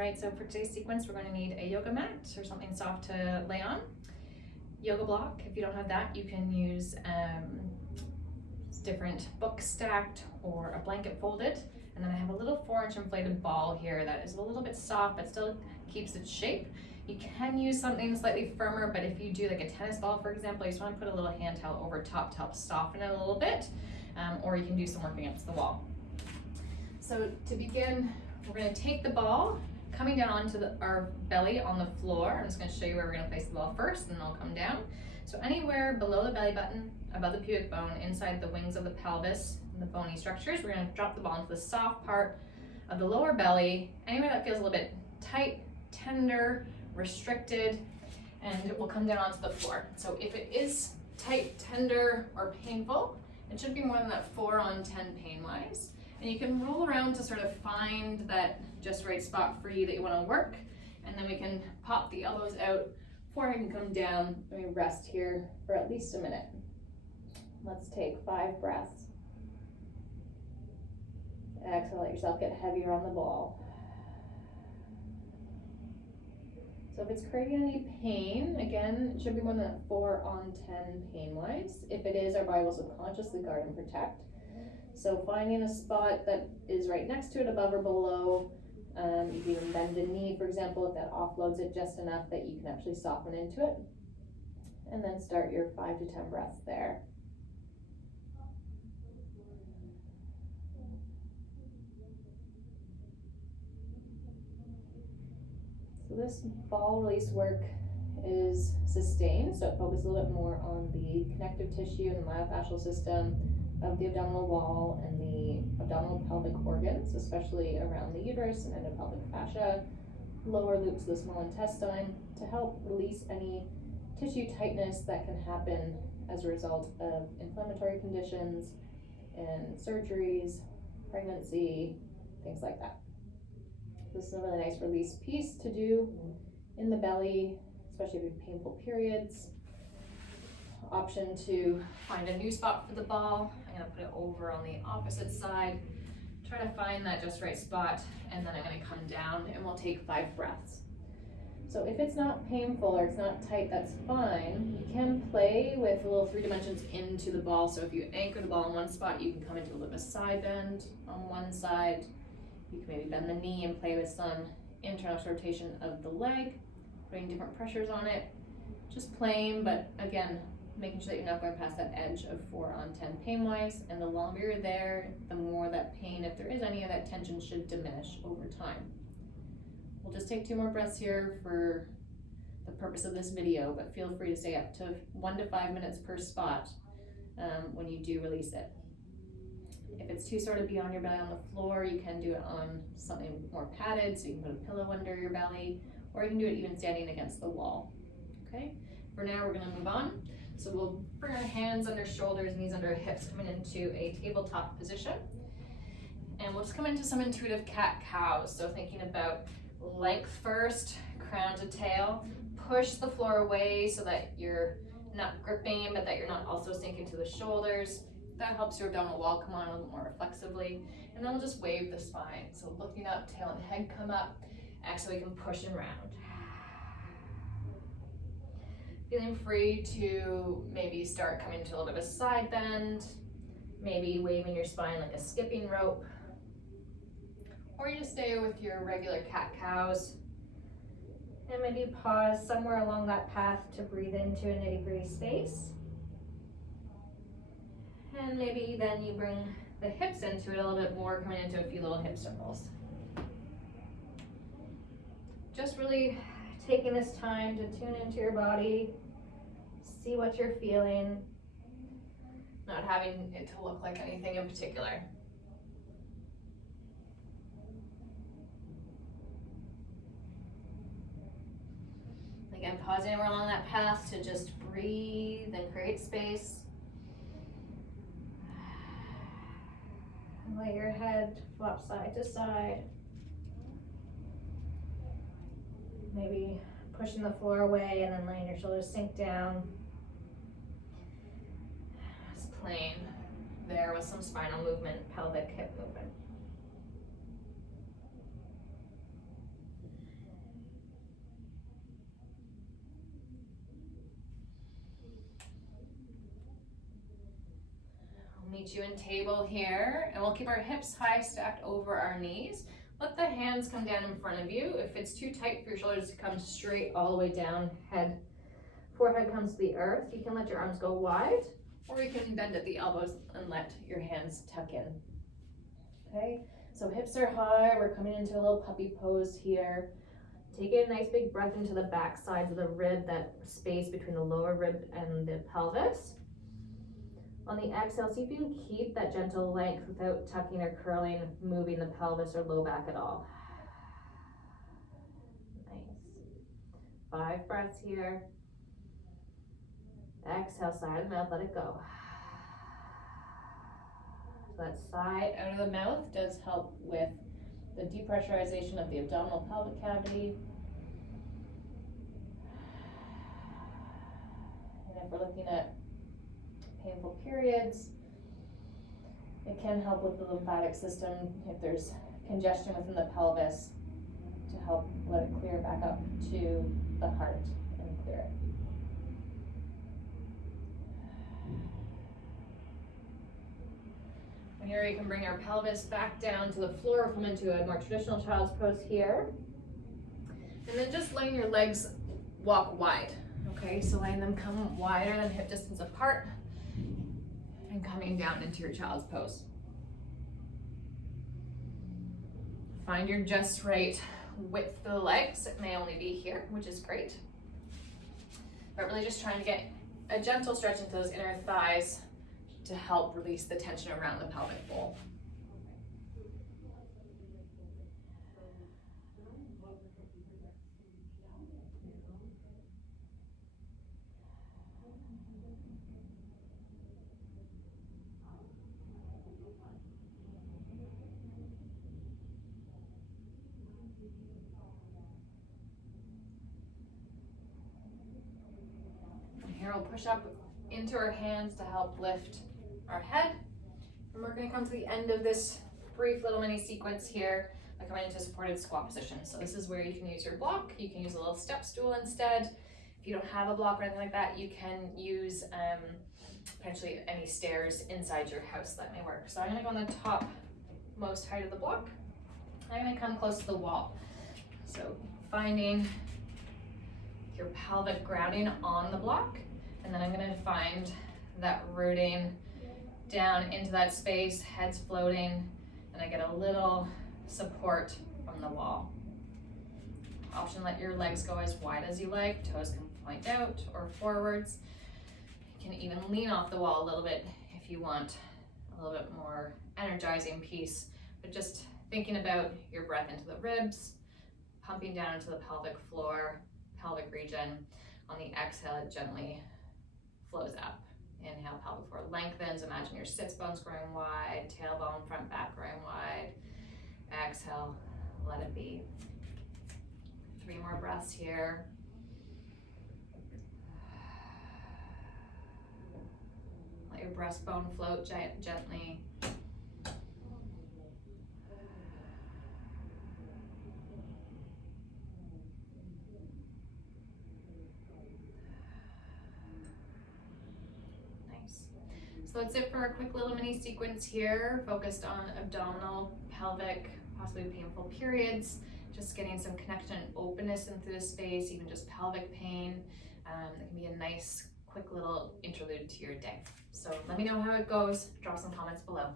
right, so for today's sequence, we're going to need a yoga mat or something soft to lay on. Yoga block, if you don't have that, you can use different books stacked or a blanket folded. And then I have a little 4-inch inflated ball here that is a little bit soft but still keeps its shape. You can use something slightly firmer, but if you do like a tennis ball, for example, you just want to put a little hand towel over top to help soften it a little bit, or you can do some working against the wall. So to begin, we're going to take the ball coming down onto our belly on the floor. I'm just going to show you where we're going to place the ball first, and then I'll come down. So anywhere below the belly button, above the pubic bone, inside the wings of the pelvis, and the bony structures, we're going to drop the ball into the soft part of the lower belly, anywhere that feels a little bit tight, tender, restricted, and we'll come down onto the floor. So if it is tight, tender, or painful, it should be more than that 4 on 10 pain-wise. And you can roll around to sort of find that just right spot for you that you want to work. And then we can pop the elbows out, forehead can come down, and we rest here for at least a minute. Let's take 5 breaths. Exhale, let yourself get heavier on the ball. So if it's creating any pain, again, it should be more than that 4 on 10 pain-wise. If it is, our body will subconsciously guard and protect. So finding a spot that is right next to it, above or below. You can even bend the knee, for example, if that offloads it just enough that you can actually soften into it. And then start your 5 to 10 breaths there. So this ball release work is sustained, so it focuses a little bit more on the connective tissue and the myofascial system of the abdominal wall and the abdominal pelvic organs, especially around the uterus and endopelvic fascia, lower loops of the small intestine, to help release any tissue tightness that can happen as a result of inflammatory conditions and surgeries, pregnancy, things like that. This is a really nice release piece to do in the belly, especially if you have painful periods. Option to find a new spot for the ball. I'm going to put it over on the opposite side. Try to find that just right spot, and then I'm going to come down and we'll take 5 breaths. So if it's not painful or it's not tight, that's fine. You can play with a little 3 dimensions into the ball. So if you anchor the ball in one spot, you can come into a little bit of a side bend on one side. You can maybe bend the knee and play with some internal rotation of the leg, putting different pressures on it. Just playing, but again, making sure that you're not going past that edge of 4 on 10 pain-wise, and the longer you're there, the more that pain, if there is any of that tension, should diminish over time. We'll just take 2 more breaths here for the purpose of this video, but feel free to stay up to 1 to 5 minutes per spot when you do release it. If it's too sore to be on your belly on the floor, you can do it on something more padded, so you can put a pillow under your belly, or you can do it even standing against the wall. Okay, for now we're going to move on. So we'll bring our hands under shoulders, knees under hips, coming into a tabletop position. And we'll just come into some intuitive cat-cows. So thinking about length first, crown to tail. Push the floor away so that you're not gripping, but that you're not also sinking to the shoulders. That helps your abdominal wall come on a little more reflexively. And then we'll just wave the spine. So looking up, tail and head come up. Exhale, we can push and round. Feeling free to maybe start coming to a little bit of a side bend, maybe waving your spine like a skipping rope, or you just stay with your regular cat-cows, and maybe pause somewhere along that path to breathe into a nitty-gritty space. And maybe then you bring the hips into it a little bit more, coming into a few little hip circles. Just really taking this time to tune into your body, see what you're feeling, not having it to look like anything in particular. Again, pausing anywhere along that path to just breathe and create space. And let your head flop side to side. Maybe pushing the floor away and then letting your shoulders sink down. Just playing there with some spinal movement, pelvic hip movement. meet you in table here, and we'll keep our hips high stacked over our knees. Let the hands come down in front of you. If it's too tight for your shoulders to come straight all the way down, forehead comes to the earth, you can let your arms go wide, or you can bend at the elbows and let your hands tuck in. Okay, so hips are high, we're coming into a little puppy pose here. Take a nice big breath into the back sides of the rib, that space between the lower rib and the pelvis. On the exhale, see if you can keep that gentle length without tucking or curling, moving the pelvis or low back at all. Nice. 5 breaths here. Exhale, side of the mouth, let it go. So that side out of the mouth does help with the depressurization of the abdominal pelvic cavity. And if we're looking at painful periods, it can help with the lymphatic system if there's congestion within the pelvis, to help let it clear back up to the heart and clear it. When you're ready, you can bring our pelvis back down to the floor, come into a more traditional child's pose here. And then just letting your legs walk wide. Okay, so letting them come wider than hip distance apart and coming down into your child's pose. Find your just right width for the legs. It may only be here, which is great. But really just trying to get a gentle stretch into those inner thighs to help release the tension around the pelvic bowl. And here we'll push up into our hands to help lift our head. And we're going to come to the end of this brief little mini sequence here by coming into supported squat position. So this is where you can use your block. You can use a little step stool instead. If you don't have a block or anything like that, you can use potentially any stairs inside your house. That may work. So I'm going to go on the top most height of the block. I'm going to come close to the wall. So finding your pelvic grounding on the block, and then I'm going to find that rooting down into that space, head's floating, and I get a little support from the wall. Option, let your legs go as wide as you like, toes can point out or forwards. You can even lean off the wall a little bit if you want a little bit more energizing piece, but just thinking about your breath into the ribs, pumping down into the pelvic floor, pelvic region. On the exhale, it gently flows up. Inhale, pelvic floor lengthens. Imagine your sits bones growing wide, tailbone, front, back growing wide. Exhale, let it be. 3 more breaths here. Let your breastbone float gently. So that's it for a quick little mini sequence here, focused on abdominal, pelvic, possibly painful periods, just getting some connection and openness into the space, even just pelvic pain. It can be a nice, quick little interlude to your day. So let me know how it goes. Drop some comments below.